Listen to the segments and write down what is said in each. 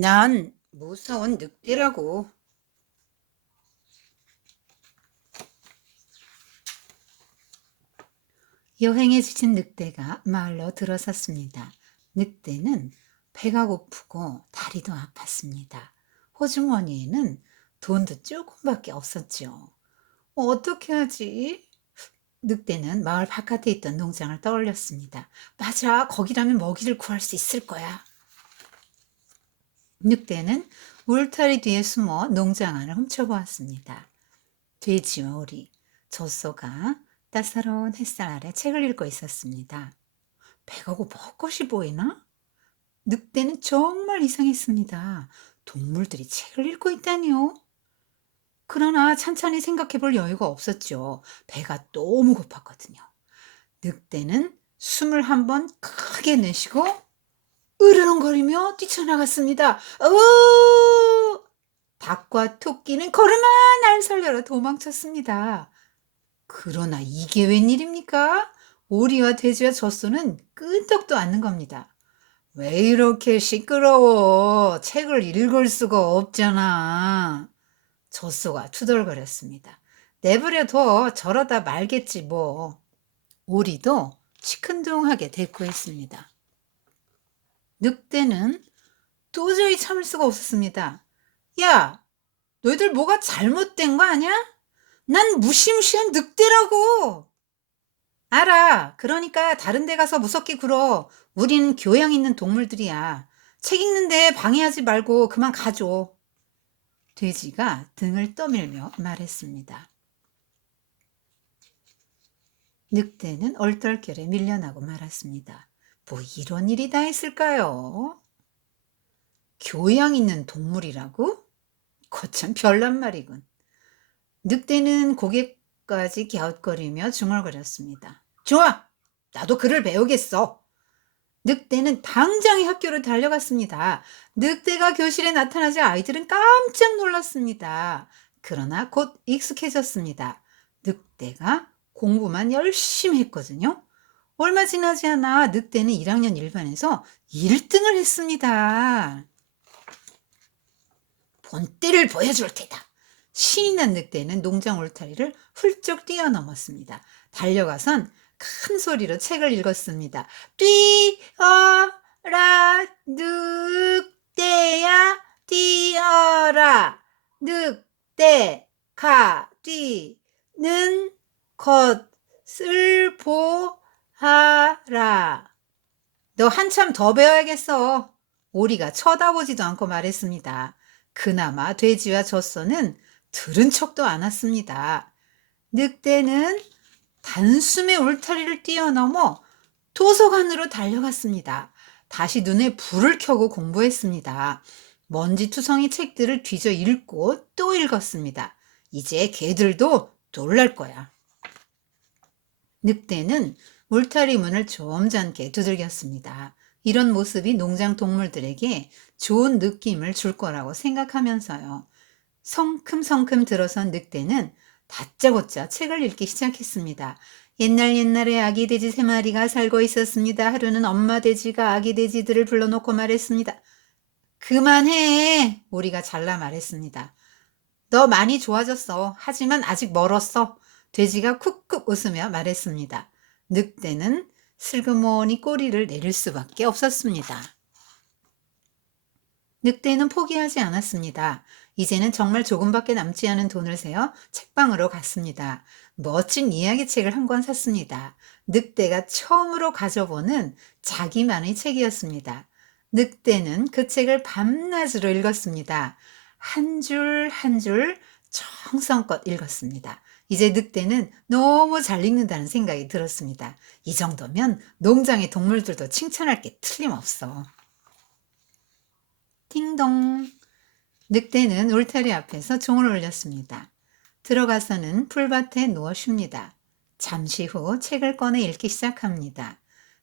난 무서운 늑대라고. 여행에 지친 늑대가 마을로 들어섰습니다. 늑대는 배가 고프고 다리도 아팠습니다. 호주머니에는 돈도 조금밖에 없었죠. 어떻게 하지? 늑대는 마을 바깥에 있던 농장을 떠올렸습니다. 맞아, 거기라면 먹이를 구할 수 있을 거야. 늑대는 울타리 뒤에 숨어 농장 안을 훔쳐보았습니다. 돼지와 오리, 젖소가 따사로운 햇살 아래 책을 읽고 있었습니다. 배가 고파 헛것이 보이나? 늑대는 정말 이상했습니다. 동물들이 책을 읽고 있다니요? 그러나 찬찬히 생각해 볼 여유가 없었죠. 배가 너무 고팠거든요. 늑대는 숨을 한번 크게 내쉬고 으르렁거리며 뛰쳐나갔습니다. 닭과 토끼는 걸음아 날 살려라 도망쳤습니다. 그러나 이게 웬일입니까? 오리와 돼지와 젖소는 끄떡도 않는 겁니다. 왜 이렇게 시끄러워? 책을 읽을 수가 없잖아. 젖소가 투덜거렸습니다. 내버려둬. 저러다 말겠지 뭐. 오리도 시큰둥하게 대꾸했습니다. 늑대는 도저히 참을 수가 없었습니다. 야, 너희들 뭐가 잘못된 거 아니야? 난 무시무시한 늑대라고. 알아. 그러니까 다른 데 가서 무섭게 굴어. 우리는 교양 있는 동물들이야. 책 읽는데 방해하지 말고 그만 가줘. 돼지가 등을 떠밀며 말했습니다. 늑대는 얼떨결에 밀려나고 말았습니다. 뭐 이런 일이 다 있을까요? 교양 있는 동물이라고? 거참 별난 말이군. 늑대는 고개까지 갸웃거리며 중얼거렸습니다. 좋아! 나도 글을 배우겠어. 늑대는 당장 학교로 달려갔습니다. 늑대가 교실에 나타나자 아이들은 깜짝 놀랐습니다. 그러나 곧 익숙해졌습니다. 늑대가 공부만 열심히 했거든요. 얼마 지나지 않아 늑대는 1학년 1반에서 1등을 했습니다. 본때를 보여줄 테다. 신이 난 늑대는 농장 울타리를 훌쩍 뛰어넘었습니다. 달려가선 큰 소리로 책을 읽었습니다. 뛰어라 늑대야 뛰어라 늑대가 뛰는 것을 보아라. 너 한참 더 배워야겠어. 오리가 쳐다보지도 않고 말했습니다. 그나마 돼지와 젖소는 들은 척도 않았습니다. 늑대는 단숨에 울타리를 뛰어넘어 도서관으로 달려갔습니다. 다시 눈에 불을 켜고 공부했습니다. 먼지투성이 책들을 뒤져 읽고 또 읽었습니다. 이제 개들도 놀랄 거야. 늑대는 울타리 문을 점잖게 두들겼습니다. 이런 모습이 농장 동물들에게 좋은 느낌을 줄 거라고 생각하면서요. 성큼성큼 들어선 늑대는 다짜고짜 책을 읽기 시작했습니다. 옛날에 아기 돼지 3마리가 살고 있었습니다. 하루는 엄마 돼지가 아기 돼지들을 불러놓고 말했습니다. 그만해! 오리가 잘라 말했습니다. 너 많이 좋아졌어. 하지만 아직 멀었어. 돼지가 쿡쿡 웃으며 말했습니다. 늑대는 슬그머니 꼬리를 내릴 수밖에 없었습니다. 늑대는 포기하지 않았습니다. 이제는 정말 조금밖에 남지 않은 돈을 세어 책방으로 갔습니다. 멋진 이야기책을 한 권 샀습니다. 늑대가 처음으로 가져보는 자기만의 책이었습니다. 늑대는 그 책을 밤낮으로 읽었습니다. 한 줄 한 줄 정성껏 읽었습니다. 이제 늑대는 너무 잘 읽는다는 생각이 들었습니다. 이 정도면 농장의 동물들도 칭찬할 게 틀림없어. 띵동. 늑대는 울타리 앞에서 종을 울렸습니다. 들어가서는 풀밭에 누워 쉽니다. 잠시 후 책을 꺼내 읽기 시작합니다.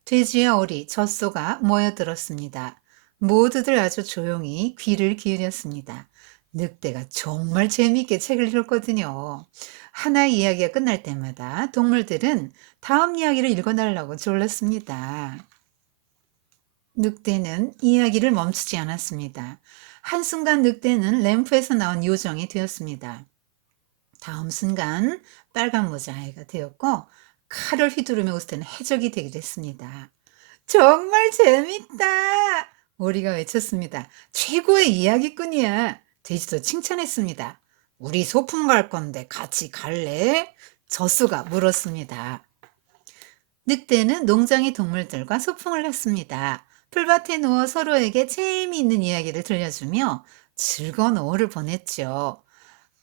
돼지와 오리, 젖소가 모여들었습니다. 모두들 아주 조용히 귀를 기울였습니다. 늑대가 정말 재미있게 책을 읽었거든요. 하나의 이야기가 끝날 때마다 동물들은 다음 이야기를 읽어달라고 졸랐습니다. 늑대는 이야기를 멈추지 않았습니다. 한순간 늑대는 램프에서 나온 요정이 되었습니다. 다음 순간 빨간 모자아이가 되었고 칼을 휘두르며 웃을 때는 해적이 되기도 했습니다. 정말 재밌다! 오리가 외쳤습니다. 최고의 이야기꾼이야. 돼지도 칭찬했습니다. 우리 소풍 갈 건데 같이 갈래? 젖소가 물었습니다. 늑대는 농장의 동물들과 소풍을 했습니다. 풀밭에 누워 서로에게 재미있는 이야기를 들려주며 즐거운 오후를 보냈죠.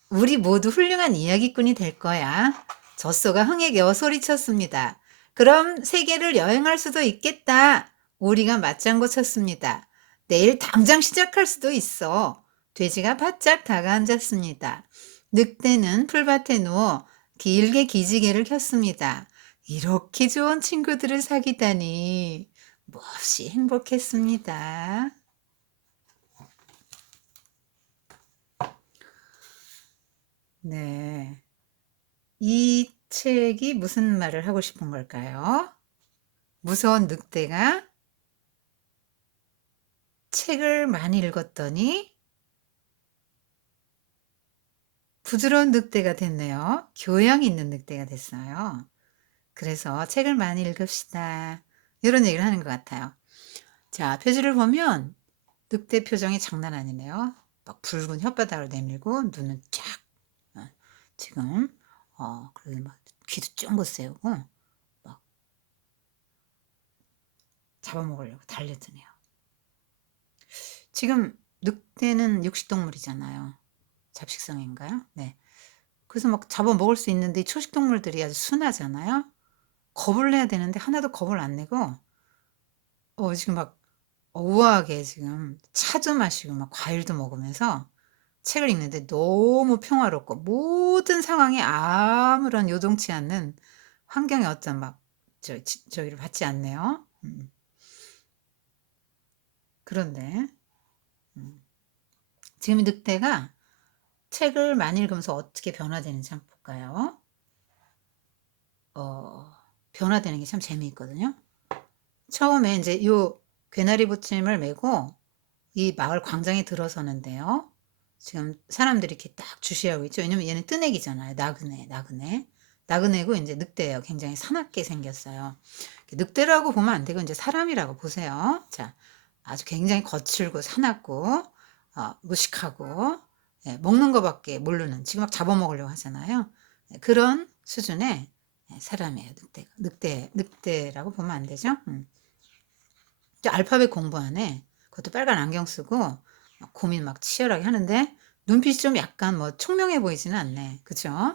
우리 모두 훌륭한 이야기꾼이 될 거야. 젖소가 흥에 겨워 소리쳤습니다. 그럼 세계를 여행할 수도 있겠다. 오리가 맞장구 쳤습니다. 내일 당장 시작할 수도 있어. 돼지가 바짝 다가앉았습니다. 늑대는 풀밭에 누워 길게 기지개를 켰습니다. 이렇게 좋은 친구들을 사귀다니 몹시 행복했습니다. 네. 이 책이 무슨 말을 하고 싶은 걸까요? 무서운 늑대가 책을 많이 읽었더니 부드러운 늑대가 됐네요. 교양 있는 늑대가 됐어요. 그래서 책을 많이 읽읍시다. 이런 얘기를 하는 것 같아요. 자, 표지를 보면 늑대 표정이 장난 아니네요. 막 붉은 혓바닥을 내밀고 눈은 쫙 지금 그리고 막 귀도 쫑긋 세우고 막 잡아먹으려고 달려드네요. 지금 늑대는 육식동물이잖아요. 잡식성인가요? 네. 그래서 막 잡아먹을 수 있는데 이 초식동물들이 아주 순하잖아요. 겁을 내야 되는데 하나도 겁을 안 내고 지금 막 우아하게 지금 차도 마시고 막 과일도 먹으면서 책을 읽는데 너무 평화롭고 모든 상황에 아무런 요동치 않는 환경의 어떤 막 저기를 받지 않네요. 그런데 지금 이 늑대가 책을 많이 읽으면서 어떻게 변화되는지 한번 볼까요? 변화되는 게 참 재미있거든요. 처음에 이제 요 괴나리 부침을 메고 이 마을 광장에 들어서는데요. 지금 사람들이 이렇게 딱 주시하고 있죠. 왜냐면 얘는 뜨내기잖아요. 나그네고 이제 늑대예요. 굉장히 사납게 생겼어요. 늑대라고 보면 안 되고 이제 사람이라고 보세요. 자, 아주 굉장히 거칠고 사납고 무식하고 먹는 거밖에 모르는 지금 막 잡아먹으려고 하잖아요. 그런 수준의 사람이에요. 늑대라고 보면 안 되죠. 또 알파벳 공부하네. 그것도 빨간 안경 쓰고 막 고민 막 치열하게 하는데 눈빛이 좀 약간 뭐 총명해 보이지는 않네. 그죠?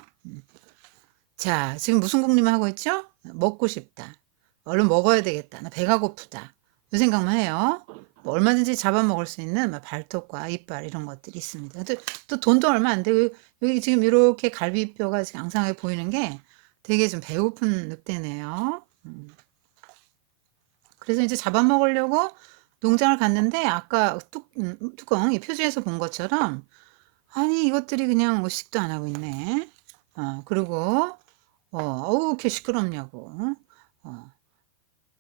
자, 지금 무슨 궁리만 하고 있죠? 먹고 싶다. 얼른 먹어야 되겠다. 나 배가 고프다. 이 생각만 해요. 뭐 얼마든지 잡아먹을 수 있는 막 발톱과 이빨 이런 것들이 있습니다. 또 돈도 얼마 안 되고 여기 지금 이렇게 갈비뼈가 지금 앙상하게 보이는 게 되게 좀 배고픈 늑대네요. 그래서 이제 잡아먹으려고 농장을 갔는데 아까 뚜껑 이 표지에서 본 것처럼 아니 이것들이 그냥 의식도 안 하고 있네. 그리고 어우 이렇게 시끄럽냐고.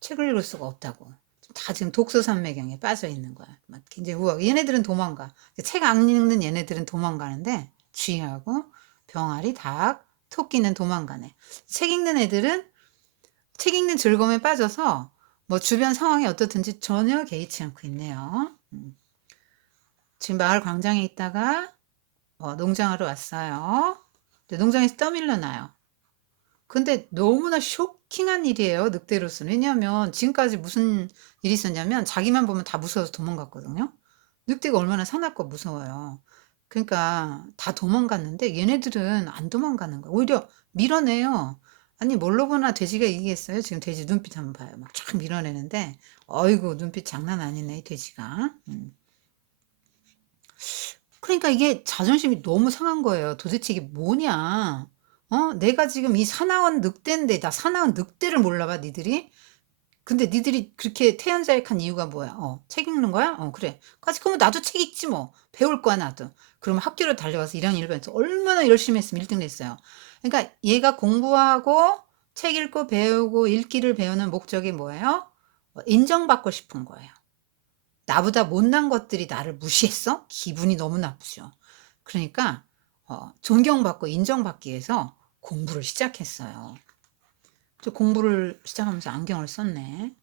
책을 읽을 수가 없다고. 다 지금 독서산매경에 빠져 있는 거야. 막 굉장히 우아. 얘네들은 도망가. 책 안 읽는 얘네들은 도망가는데 쥐하고 병아리, 닭, 토끼는 도망가네. 책 읽는 애들은 책 읽는 즐거움에 빠져서 뭐 주변 상황이 어떻든지 전혀 개의치 않고 있네요. 지금 마을 광장에 있다가 농장하러 왔어요. 근데 농장에서 떠밀려 놔요. 근데 너무나 쇼킹한 일이에요. 늑대로서는. 왜냐하면 지금까지 무슨 일이 있었냐면 자기만 보면 다 무서워서 도망갔거든요. 늑대가 얼마나 사납고 무서워요. 그러니까 다 도망갔는데 얘네들은 안 도망가는 거예요. 오히려 밀어내요. 아니 뭘로 보나 돼지가 이기겠어요? 지금 돼지 눈빛 한번 봐요. 막 쫙 밀어내는데 어이구 눈빛 장난 아니네 이 돼지가. 그러니까 이게 자존심이 너무 상한 거예요. 도대체 이게 뭐냐? 내가 지금 이 사나운 늑대인데 나 사나운 늑대를 몰라봐 니들이? 근데 니들이 그렇게 태연자약한 이유가 뭐야? 책 읽는 거야? 그래. 까지 그러면 나도 책 읽지 뭐. 배울 거야 나도. 그러면 학교로 달려가서 1학년 1반에서 얼마나 열심히 했으면 1등 됐어요. 그러니까 얘가 공부하고 책 읽고 배우고 읽기를 배우는 목적이 뭐예요? 인정받고 싶은 거예요. 나보다 못난 것들이 나를 무시했어? 기분이 너무 나쁘죠. 그러니까 존경받고 인정받기 위해서 공부를 시작했어요. 저 공부를 시작하면서 안경을 썼네.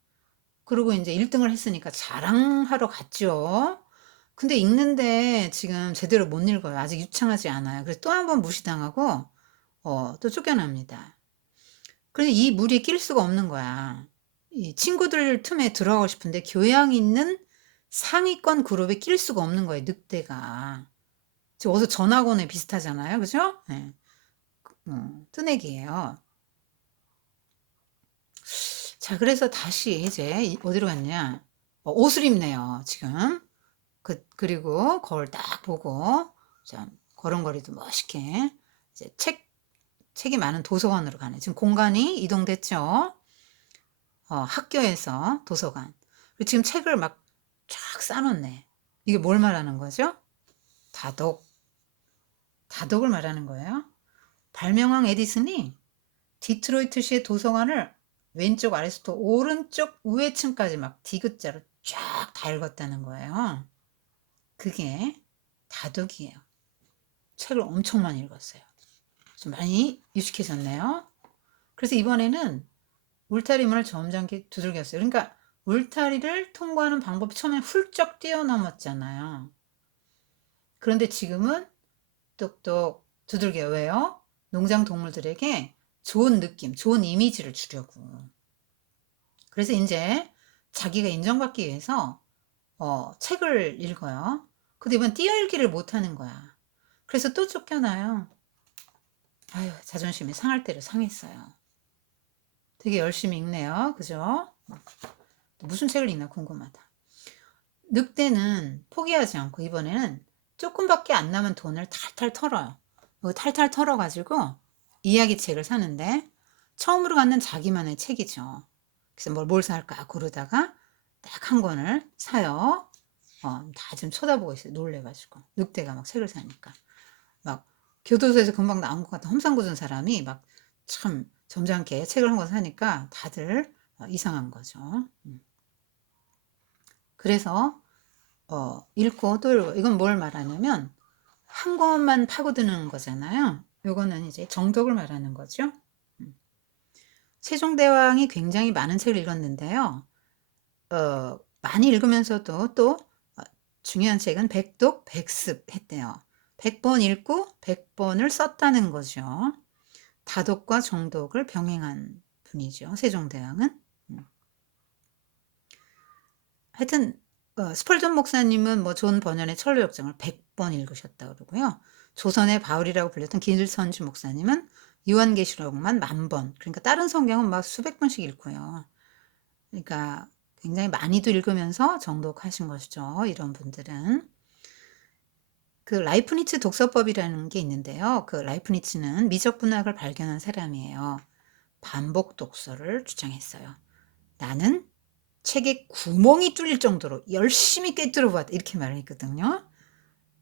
그리고 인제 1 등을 했으니까 자랑하러 갔죠. 근데 읽는데 지금 제대로 못 읽어요. 아직 유창하지 않아요. 그래서 또 한 번 무시당하고 또 쫓겨납니다. 그래서 이 무리에 낄 수가 없는 거야. 이 친구들 틈에 들어가고 싶은데 교양 있는 상위권 그룹에 낄 수가 없는 거예요, 늑대가. 지금 어디서 전학원에 비슷하잖아요. 그죠? 예. 뜨내기예요. 자, 그래서 다시 이제 어디로 갔냐? 옷을 입네요, 지금. 그리고 거울 딱 보고 좀 걸음걸이도 멋있게 이제 책이 많은 도서관으로 가네. 지금 공간이 이동됐죠. 학교에서 도서관. 그리고 지금 책을 막 쫙 쌓아놓네. 이게 뭘 말하는 거죠? 다독을 말하는 거예요. 발명왕 에디슨이 디트로이트시의 도서관을 왼쪽 아래서부터 오른쪽 우회층까지 막 디귿자로 쫙 다 읽었다는 거예요. 그게 다독이에요. 책을 엄청 많이 읽었어요. 좀 많이 유식해졌네요. 그래서 이번에는 울타리문을 점잖게 두들겼어요. 그러니까 울타리를 통과하는 방법이 처음에 훌쩍 뛰어넘었잖아요. 그런데 지금은 똑똑 두들겨요. 왜요? 농장 동물들에게 좋은 느낌, 좋은 이미지를 주려고. 그래서 이제 자기가 인정받기 위해서 책을 읽어요. 근데 이번 띄어읽기를 못하는 거야. 그래서 또 쫓겨나요. 아유, 자존심이 상할 대로 상했어요. 되게 열심히 읽네요. 그죠? 무슨 책을 읽나 궁금하다. 늑대는 포기하지 않고 이번에는 조금밖에 안 남은 돈을 탈탈 털어요. 탈탈 털어가지고 이야기책을 사는데 처음으로 갖는 자기만의 책이죠. 그래서 뭘 살까 고르다가 딱 한 권을 사요. 다 지금 쳐다보고 있어요. 놀래가지고. 늑대가 막 책을 사니까. 막 교도소에서 금방 나온 것 같은 험상궂은 사람이 막 참 점잖게 책을 한 권 사니까 다들 이상한 거죠. 그래서 읽고 또 읽고. 이건 뭘 말하냐면 한 권만 파고드는 거잖아요. 요거는 이제 정독을 말하는 거죠. 세종대왕이 굉장히 많은 책을 읽었는데요. 많이 읽으면서도 또 중요한 책은 백독 백습 했대요. 100번 읽고 100번을 썼다는 거죠. 다독과 정독을 병행한 분이죠. 세종대왕은. 하여튼 스펄전 목사님은 뭐 존 번연의 천로역정을 100번 읽으셨다 그러고요. 조선의 바울이라고 불렸던 길선주 목사님은 요한계시록만 10,000번. 그러니까 다른 성경은 막 수백 번씩 읽고요. 그러니까 굉장히 많이도 읽으면서 정독하신 것이죠. 이런 분들은. 그 라이프니츠 독서법이라는 게 있는데요. 그 라이프니츠는 미적분학을 발견한 사람이에요. 반복 독서를 주장했어요. 나는 책에 구멍이 뚫릴 정도로 열심히 꿰뚫어 봤다. 이렇게 말을 했거든요.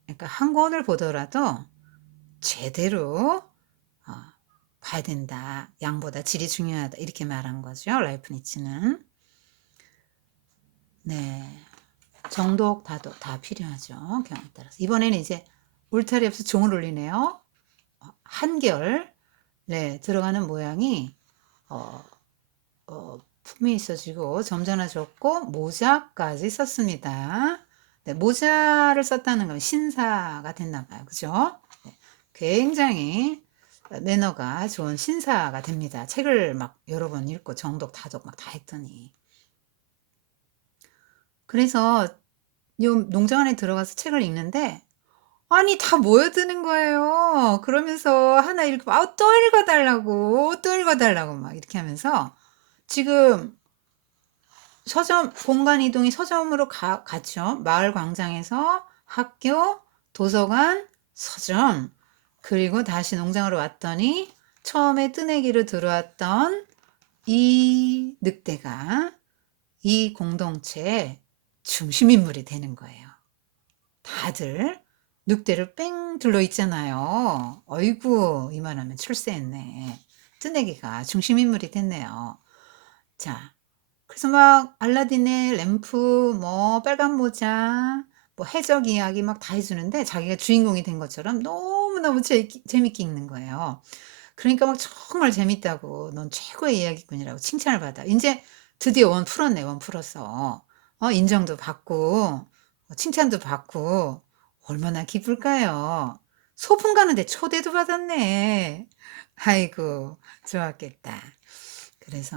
그러니까 한 권을 보더라도 제대로 봐야 된다. 양보다 질이 중요하다. 이렇게 말한 거죠. 라이프니츠는. 네. 정독, 다독 다 필요하죠. 경우에 따라서. 이번에는 이제 울타리 옆에서 종을 울리네요. 한결 네, 들어가는 모양이 품이 있어지고 점잖아졌고 모자까지 썼습니다. 네, 모자를 썼다는 건 신사가 됐나 봐요. 그죠? 네, 굉장히 매너가 좋은 신사가 됩니다. 책을 막 여러 번 읽고 정독, 다독 막 다 했더니. 그래서 요 농장 안에 들어가서 책을 읽는데 아니 다 모여드는 거예요. 그러면서 하나 읽고 또 읽어달라고 또 읽어달라고 막 이렇게 하면서 지금 서점 공간 이동이 서점으로 갔죠. 마을 광장에서 학교, 도서관, 서점 그리고 다시 농장으로 왔더니 처음에 뜨내기로 들어왔던 이 늑대가 이 공동체의 중심인물이 되는 거예요. 다들 늑대를 뺑 둘러 있잖아요. 어이구 이만하면 출세했네. 뜨내기가 중심인물이 됐네요. 자, 그래서 막 알라딘의 램프 뭐 빨간 모자 뭐 해적 이야기 막 다 해 주는데 자기가 주인공이 된 것처럼 너무너무 재밌게 읽는 거예요. 그러니까 막 정말 재밌다고 "넌 최고의 이야기꾼이라고 칭찬을 받아." 인제 드디어 원 풀었네. 원 풀었어. 인정도 받고 칭찬도 받고 얼마나 기쁠까요? 소풍 가는데 초대도 받았네. 아이고 좋았겠다. 그래서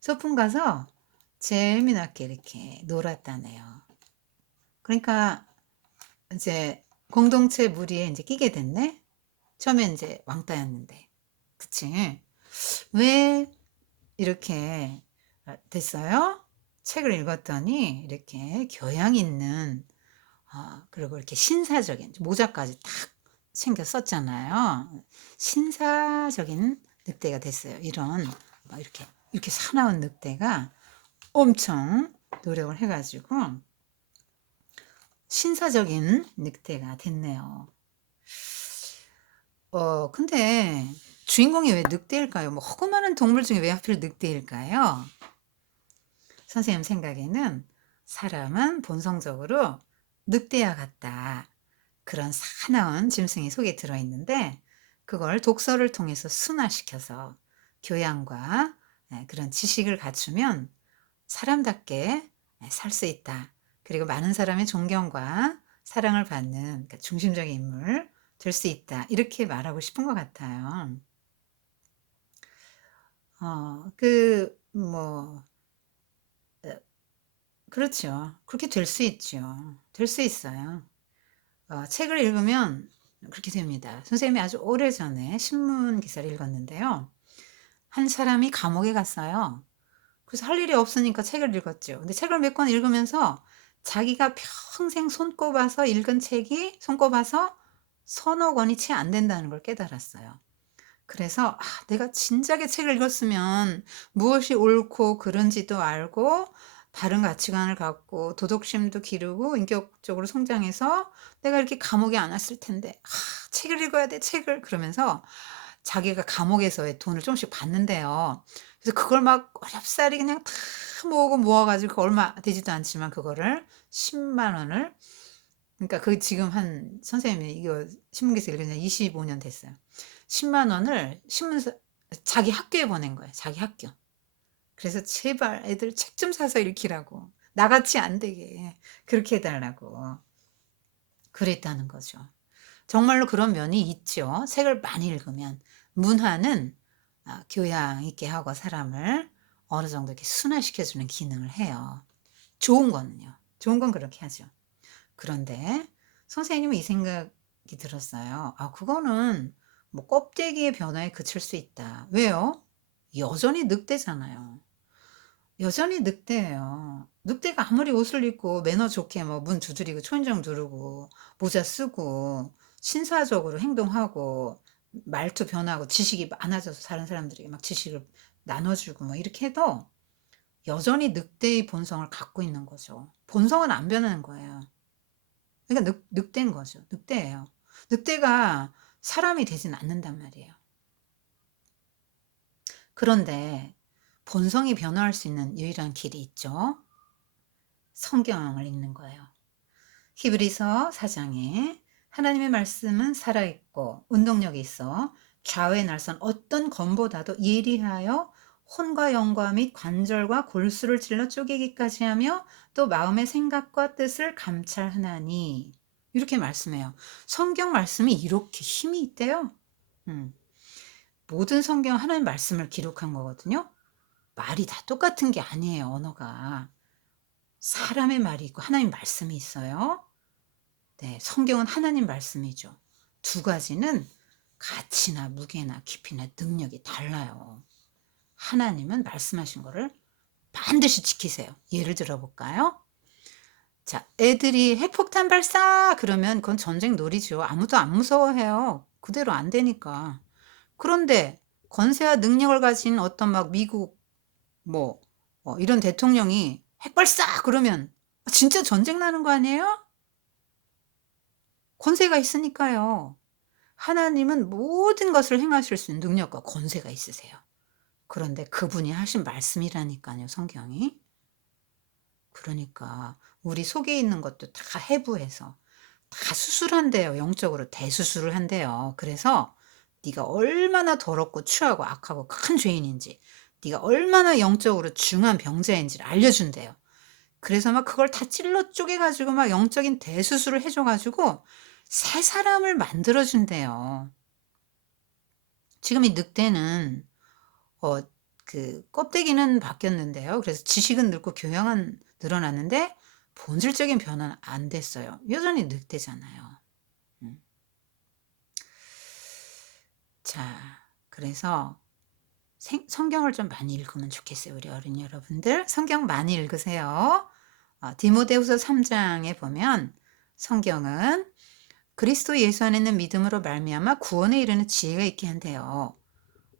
소풍 가서 재미나게 이렇게 놀았다네요. 그러니까 이제 공동체 무리에 인제 끼게 됐네. 처음에 인제 왕따였는데. 그치? 왜 이렇게 됐어요? 책을 읽었더니 이렇게 교양 있는 그리고 이렇게 신사적인 모자까지 딱 챙겨 썼잖아요. 신사적인 늑대가 됐어요. 이런 막 이렇게 사나운 늑대가 엄청 노력을 해 가지고 신사적인 늑대가 됐네요. 근데 주인공이 왜 늑대일까요? 뭐 허구 많은 동물 중에 왜 하필 늑대일까요? 선생님 생각에는 사람은 본성적으로 늑대와 같다. 그런 사나운 짐승이 속에 들어 있는데 그걸 독서를 통해서 순화시켜서 교양과 그런 지식을 갖추면 사람답게 살 수 있다. 그리고 많은 사람의 존경과 사랑을 받는 그러니까 중심적인 인물 될 수 있다. 이렇게 말하고 싶은 것 같아요. 뭐 그렇죠. 그렇게 될 수 있죠. 될 수 있어요. 책을 읽으면 그렇게 됩니다. 선생님이 아주 오래전에 신문 기사를 읽었는데요. 한 사람이 감옥에 갔어요. 그래서 할 일이 없으니까 책을 읽었죠. 근데 책을 몇 권 읽으면서 자기가 평생 손꼽아서 읽은 책이 손꼽아서 서너 권이 채 안 된다는 걸 깨달았어요. 그래서 '내가 진작에 책을 읽었으면 무엇이 옳고 그른지도 알고 바른 가치관을 갖고 도덕심도 기르고 인격적으로 성장해서 내가 이렇게 감옥에 안 왔을 텐데. 책을 읽어야 돼 책을.' 그러면서 자기가 감옥에서의 돈을 좀씩 받는대요. 그래서 그걸 막 어렵사리 그냥 다 모으고 모아 가지고 얼마 되지도 않지만 그거를 10만 원을 그러니까 그 지금 한 선생님이 이거 신문기사 읽은 지 25년 됐어요. 10만 원을 신문사 자기 학교에 보낸 거예요, 자기 학교. 그래서 "제발 애들 책 좀 사서 읽히라고. 나같이 안 되게 그렇게 해 달라고." 그랬다는 거죠. 정말로 그런 면이 있죠. 책을 많이 읽으면. 문화는 교양 있게 하고 사람을 어느 정도 이렇게 순화시켜 주는 기능을 해요. 좋은 거는요. 좋은 건 그렇게 하죠. 그런데 선생님은 이 생각이 들었어요. '그거는 뭐 껍데기의 변화에 그칠 수 있다.' 왜요? 여전히 늑대잖아요. 여전히 늑대예요. 늑대가 아무리 옷을 입고 매너 좋게 뭐 문 두드리고 초인종 누르고 모자 쓰고 신사적으로 행동하고 말투 변하고 지식이 많아져서 다른 사람들에게 막 지식을 나눠 주고 뭐 이렇게 해도 여전히 늑대의 본성을 갖고 있는 거죠. 본성은 안 변하는 거예요. 그러니까 늑대인 거죠. 늑대예요. 늑대가 사람이 되진 않는단 말이에요. 그런데 본성이 변화할 수 있는 유일한 길이 있죠. 성경을 읽는 거예요. 히브리서 4 장에 하나님의 말씀은 살아 있고 운동력이 있어 좌우에 날선 어떤 검보다도 예리하여 혼과 영과 및 관절과 골수를 찔러 쪼개기까지 하며 또 마음의 생각과 뜻을 감찰하나니 이렇게 말씀해요. 성경 말씀이 이렇게 힘이 있대요. 음. 모든 성경 하나님 말씀을 기록한 거거든요. 말이 다 똑같은 게 아니에요, 언어가. 사람의 말이 있고 하나님 말씀이 있어요. 네. 성경은 하나님 말씀이죠. 두 가지는 가치나 무게나 깊이나 능력이 달라요. 하나님은 말씀하신 거를 반드시 지키세요. 예를 들어 볼까요? 자, 애들이 "핵폭탄 발사!" 그러면 그건 전쟁 놀이죠. 아무도 안 무서워해요. 그대로 안 되니까. 그런데 권세와 능력을 가진 어떤 막 미국 뭐 이런 대통령이 "핵 발사!" 그러면 진짜 전쟁 나는 거 아니에요? 권세가 있으니까요. 하나님은 모든 것을 행하실 수 있는 능력과 권세가 있으세요. 그런데 그분이 하신 말씀이라니까요, 성경이. 그러니까 우리 속에 있는 것도 다 해부해서 다 수술한대요. 영적으로 대수술을 한대요. 그래서 네가 얼마나 더럽고 추하고 악하고 큰 죄인인지, 네가 얼마나 영적으로 중한 병자인지를 알려준대요. 그래서 막 그걸 다 찔러 쪼개 가지고 막 영적인 대수술을 해줘 가지고 새 사람을 만들어 준대요. 지금 이 늑대는 어 그 껍데기는 바뀌었는데요. 그래서 지식은 늘고 교양은 늘어났는데 본질적인 변화는 안 됐어요. 여전히 늑대잖아요. 음. 자, 그래서 성경을 좀 많이 읽으면 좋겠어요. 우리 어린이 여러분들. 성경 많이 읽으세요. 디모데후서 3장에 보면 성경은 그리스도 예수 안에 있는 믿음으로 말미암아 구원에 이르는 지혜가 있게 한대요.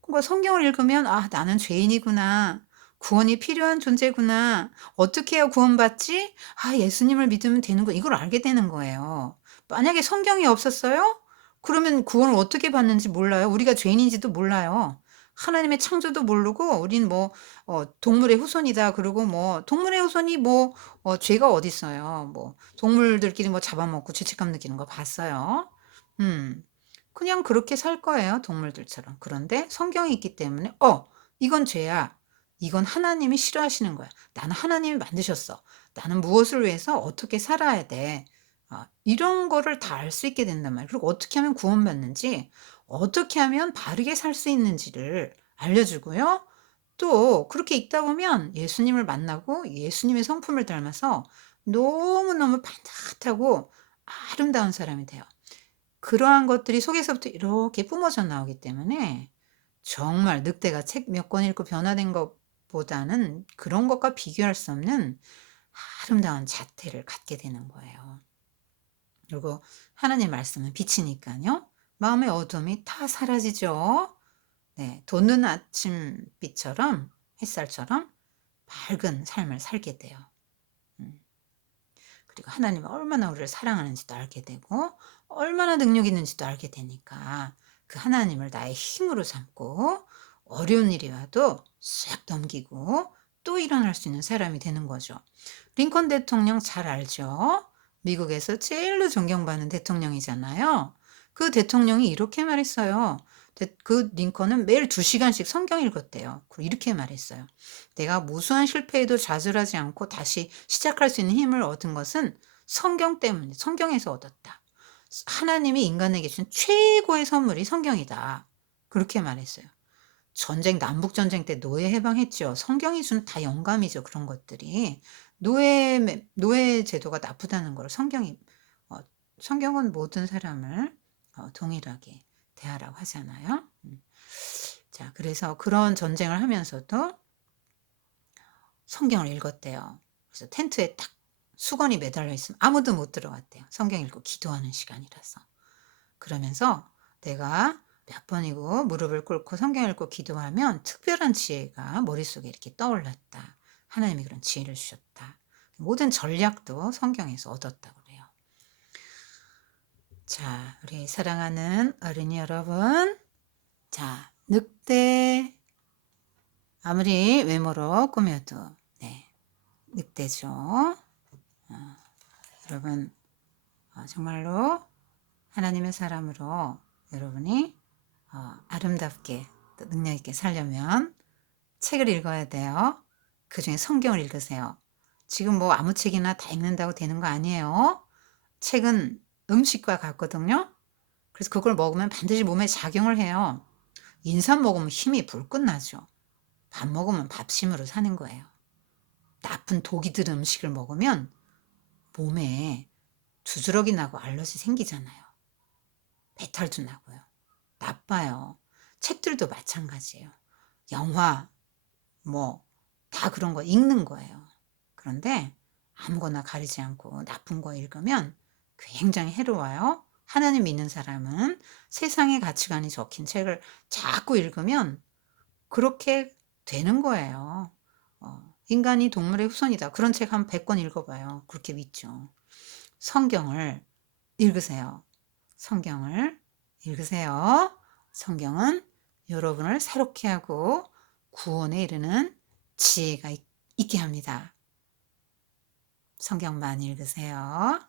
그러니까 성경을 읽으면 '아 나는 죄인이구나. 구원이 필요한 존재구나. 어떻게 해야 구원받지? 아 예수님을 믿으면 되는구나.' 이걸 알게 되는 거예요. 만약에 성경이 없었어요? 그러면 구원을 어떻게 받는지 몰라요. 우리가 죄인인지도 몰라요. 하나님의 창조도 모르고 우린 뭐 동물의 후손이다 그러고 뭐 동물의 후손이 뭐 죄가 어딨어요. 뭐 동물들끼리 뭐 잡아먹고 죄책감 느끼는 거 봤어요. 음. 그냥 그렇게 살 거예요, 동물들처럼. 그런데 성경이 있기 때문에 이건 죄야. 이건 하나님이 싫어하시는 거야. 나는 하나님이 만드셨어. 나는 무엇을 위해서 어떻게 살아야 돼. 이런 거를 다 알 수 있게 된단 말이에요. 그리고 어떻게 하면 구원받는지, 어떻게 하면 바르게 살 수 있는지를 알려주고요. 또 그렇게 있다 보면 예수님을 만나고 예수님의 성품을 닮아서 너무너무 반듯하고 아름다운 사람이 돼요. 그러한 것들이 속에서부터 이렇게 뿜어져 나오기 때문에 정말 늑대가 책 몇 권 읽고 변화된 것보다는 그런 것과 비교할 수 없는 아름다운 자태를 갖게 되는 거예요. 그리고 하나님 말씀은 빛이니까요. 마음의 어둠이 다 사라지죠. 네, 돋는 아침빛처럼 햇살처럼 밝은 삶을 살게 돼요. 음. 그리고 하나님이 얼마나 우리를 사랑하는지도 알게 되고 얼마나 능력 있는지도 알게 되니까 그 하나님을 나의 힘으로 삼고 어려운 일이 와도 싹 넘기고 또 일어날 수 있는 사람이 되는 거죠. 링컨 대통령 잘 알죠? 미국에서 제일로 존경받는 대통령이잖아요. 그 대통령이 이렇게 말했어요. 그 링컨은 매일 2시간씩 성경 읽었대요. 그리고 이렇게 말했어요. 내가 무수한 실패에도 좌절하지 않고 다시 시작할 수 있는 힘을 얻은 것은 성경 때문에, 성경에서 얻었다. 하나님이 인간에게 준 최고의 선물이 성경이다. 그렇게 말했어요. 남북전쟁 때 노예 해방했죠. 성경이 준 다 영감이죠. 그런 것들이. 노예 제도가 나쁘다는 걸 어, 성경은 모든 사람을 동일하게 대하라고 하잖아요. 자, 그래서 그런 전쟁을 하면서도 성경을 읽었대요. 그래서 텐트에 딱 수건이 매달려 있으면 아무도 못 들어갔대요. 성경 읽고 기도하는 시간이라서. 그러면서 내가 몇 번이고 무릎을 꿇고 성경 읽고 기도하면 특별한 지혜가 머릿속에 이렇게 떠올랐다. 하나님이 그런 지혜를 주셨다. 모든 전략도 성경에서 얻었다고 그래요. 자, 우리 사랑하는 어린이 여러분. 자, 늑대. 아무리 외모로 꾸며도, 네, 늑대죠. 여러분, 정말로 하나님의 사람으로 여러분이 아름답게 또 능력 있게 살려면 책을 읽어야 돼요. 그중에 성경을 읽으세요. 지금 뭐 아무 책이나 다 읽는다고 되는 거 아니에요. 책은 음식과 같거든요. 그래서 그걸 먹으면 반드시 몸에 작용을 해요. 인삼 먹으면 힘이 불끈 나죠. 밥 먹으면 밥심으로 사는 거예요. 나쁜 독이 들은 음식을 먹으면 몸에 두드러기 나고 알러지 생기잖아요. 배탈도 나고요. 나빠요. 책들도 마찬가지예요. 영화, 뭐, 다 그런 거 읽는 거예요. 그런데 아무거나 가리지 않고 나쁜 거 읽으면 굉장히 해로워요. 하나님 믿는 사람은 세상의 가치관이 적힌 책을 자꾸 읽으면 그렇게 되는 거예요. 인간이 동물의 후손이다. 그런 책 한 100권 읽어봐요. 그렇게 믿죠. 성경을 읽으세요. 성경을 읽으세요. 성경은 여러분을 새롭게 하고 구원에 이르는 지혜가 있게 합니다. 성경 많이 읽으세요.